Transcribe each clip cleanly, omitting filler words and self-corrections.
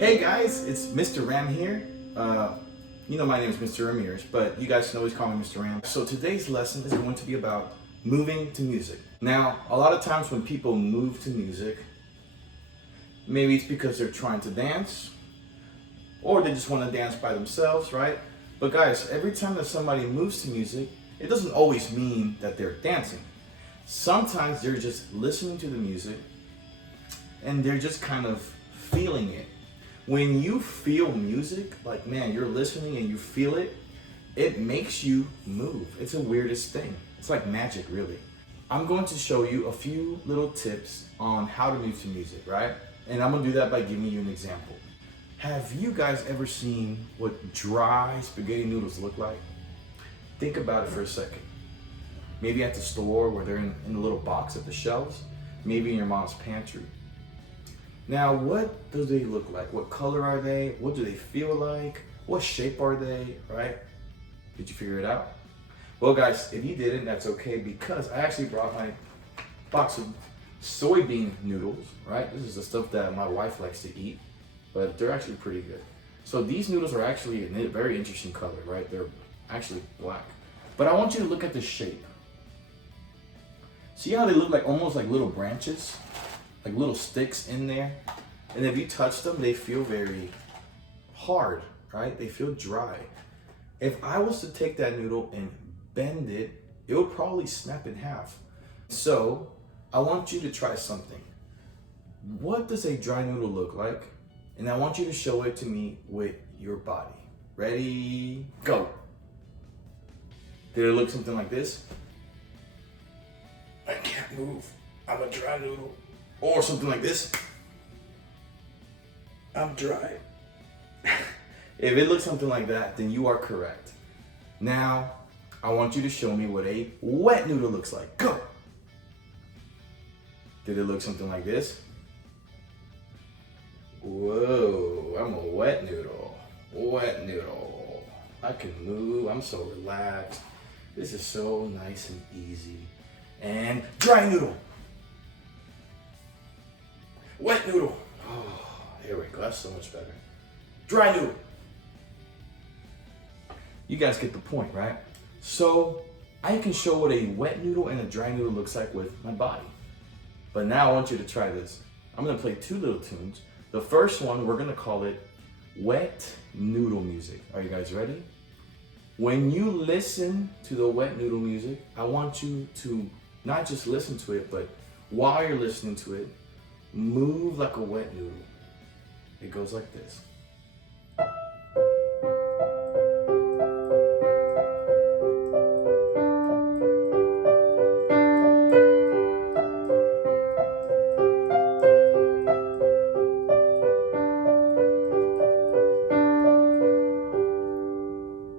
Hey guys, it's Mr. Ram here. You know my name is Mr. Ramirez, but you guys can always call me Mr. Ram. So today's lesson is going to be about moving to music. Now, a lot of times when people move to music, maybe it's because they're trying to dance, or they just want to dance by themselves, right? But guys, every time that somebody moves to music, it doesn't always mean that they're dancing. Sometimes they're just listening to the music and they're just kind of feeling it. When you feel music, like man, you're listening and you feel it, it makes you move. It's the weirdest thing. It's like magic, really. I'm going to show you a few little tips on how to move to music, right? And I'm gonna do that by giving you an example. Have you guys ever seen what dry spaghetti noodles look like? Think about it for a second. Maybe at the store where they're in a little box at the shelves, maybe in your mom's pantry. Now, what do they look like? What color are they? What do they feel like? What shape are they, right? Did you figure it out? Well, guys, if you didn't, that's okay, because I actually brought my box of soybean noodles, right? This is the stuff that my wife likes to eat, but they're actually pretty good. So these noodles are actually a very interesting color, right? They're actually black. But I want you to look at the shape. See how they look like almost like little branches? Like little sticks in there, and if you touch them, they feel very hard, right? They feel dry. If I was to take that noodle and bend it, it would probably snap in half. So I want you to try something. What does a dry noodle look like? And I want you to show it to me with your body. Ready, go. Did it look something like this? I can't move. I'm a dry noodle. Or something like this. I'm dry. If it looks something like that, then you are correct. Now, I want you to show me what a wet noodle looks like. Go! Did it look something like this? Whoa, I'm a wet noodle. Wet noodle. I can move, I'm so relaxed. This is so nice and easy. And dry noodle. Wet noodle. Oh, here we go. That's so much better. Dry noodle. You guys get the point, right? So I can show what a wet noodle and a dry noodle looks like with my body. But now I want you to try this. I'm going to play two little tunes. The first one, we're going to call it wet noodle music. Are you guys ready? When you listen to the wet noodle music, I want you to not just listen to it, but while you're listening to it, move like a wet noodle. It goes like this.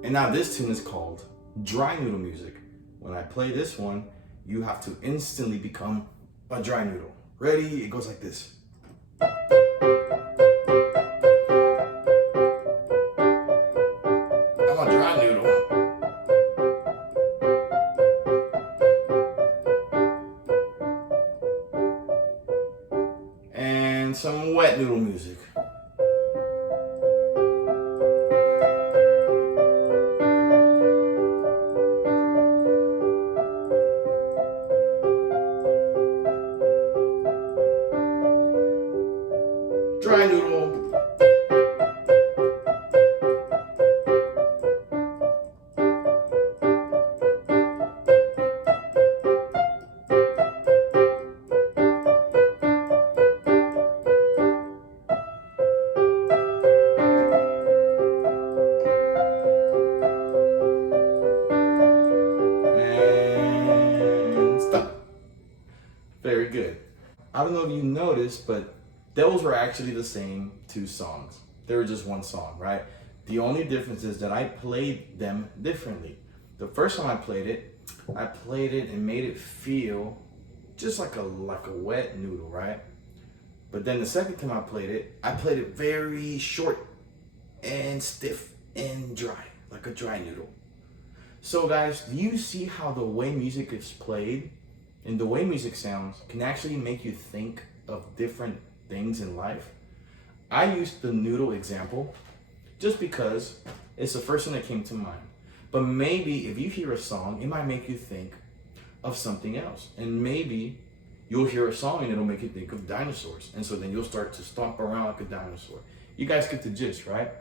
And now this tune is called dry noodle music. When I play this one, you have to instantly become a dry noodle. Ready? It goes like this. I'm a dry noodle. And some wet noodle music. Dry noodle. And stop. Very good. I don't know if you noticed, but those were actually the same two songs. They were just one song, right? The only difference is that I played them differently. The first time I played it and made it feel just like a wet noodle, right? But then the second time I played it very short and stiff and dry, like a dry noodle. So guys, do you see how the way music is played and the way music sounds can actually make you think of different things in life? I used the noodle example just because it's the first thing that came to mind. But maybe if you hear a song, it might make you think of something else. And maybe you'll hear a song and it'll make you think of dinosaurs. And so then you'll start to stomp around like a dinosaur. You guys get the gist, right?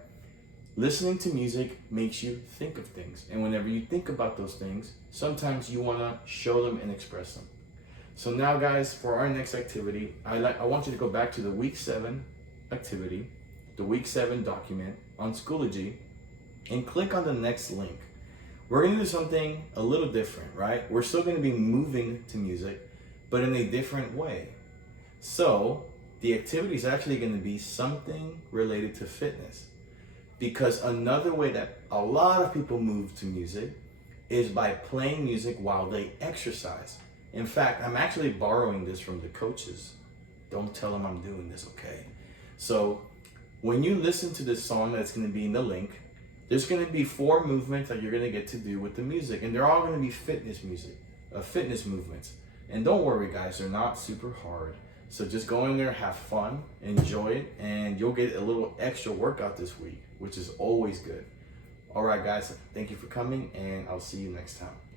Listening to music makes you think of things. And whenever you think about those things, sometimes you want to show them and express them. So now guys, for our next activity, I want you to go back to the week 7 activity, the week 7 document on Schoology, and click on the next link. We're going to do something a little different, right? We're still going to be moving to music, but in a different way. So the activity is actually going to be something related to fitness, because another way that a lot of people move to music is by playing music while they exercise. In fact, I'm actually borrowing this from the coaches. Don't tell them I'm doing this, okay? So when you listen to this song that's going to be in the link, there's going to be 4 movements that you're going to get to do with the music, and they're all going to be fitness music, fitness movements. And don't worry guys, they're not super hard. So just go in there, have fun, enjoy it, and you'll get a little extra workout this week, which is always good. All right guys, thank you for coming, and I'll see you next time.